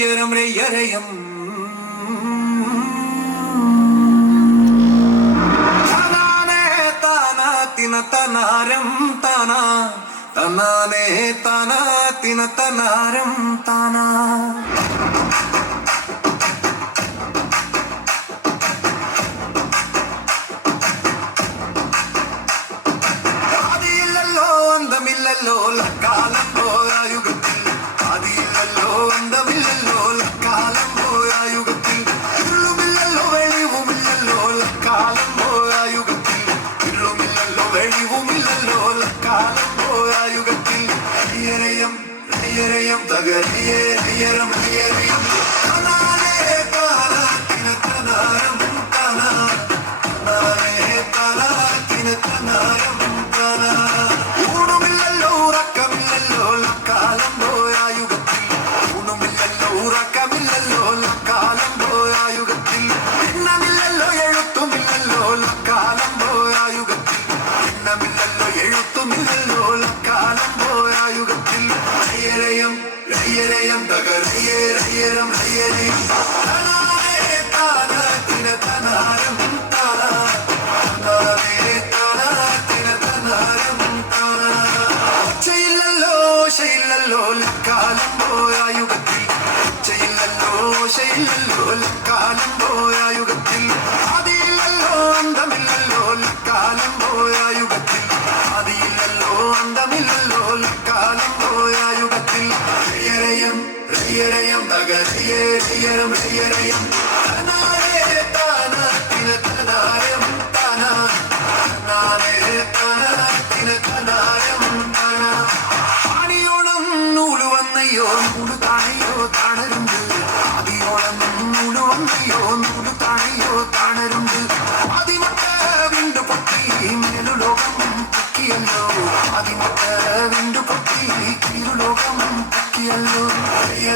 രയ്യരം രയ്യരയം തനാനേ താനാ തിന തനാരം താനാ തനാനേ താനാ തിന തനാരം താനാ കാലം പോയായുഗത്തിൽ ആദിയില്ലല്ലോ അന്തമില്ലല്ലോ കാലം പോയായുഗത്തിൽ ഇരുളുമില്ലല്ലോ വെളിവുമില്ലല്ലോ കാലം പോയായുഗത്തിൽ ഇരുളുമില്ലല്ലോ വെളിവുമില്ലല്ലോ കാലം പോയായുഗത്തിൽ അയ്യരയം അയ്യരയം തകരിയേ അയ്യരം അയ്യരയം തനാനേ താനാത്തിന തനാരം തനാ തനാനേ താനാത്തിന തനാരം തനാ കാലം പോയായുഗത്തിൽ ഊണുമില്ലല്ലോ ഉറക്കമില്ലല്ലോ കാലം പോയായുഗത്തിൽ എണ്ണമില്ലല്ലോ എഴുത്തുമില്ലല്ലോ കാലം പോയായുഗത്തിൽ എണ്ണമില്ലല്ലോ എഴുത്തുമില്ലല്ലോ കാലം പോയായുഗത്തിൽ അയ്യരയം അയ്യരയം തകരയ്യേ അയ്യരം അയ്യരയം തനാനേ താനാത്തിന തനാരം താനാ തനാനേ താനാത്തിന തനാരം താനാ ശയില്ലല്ലോ കാലം പോയായുഗത്തിൽ ചെയ്യില്ലല്ലോ ശയില്ലല്ലോ കാലം പോയായുഗത്തിൽ ആദിയില്ലല്ലോ അന്തമില്ലല്ലോ കാലം പോയായുഗത്തിൽ ആദിയില്ലല്ലോ അന്തമില്ലല്ലോ കാലം പോയായുഗത്തിൽ രയ്യരയം രയ്യരയം തകരിയേ രയ്യരം രയ്യരയം തനാനേ താനാത്തിന തനാരം താനാ തനാനേ താനാത്തിന തനാരം താനാ നൂല് താണയോ താണരുണ്ട് ആദിയോളം നൂല് വന്നയോ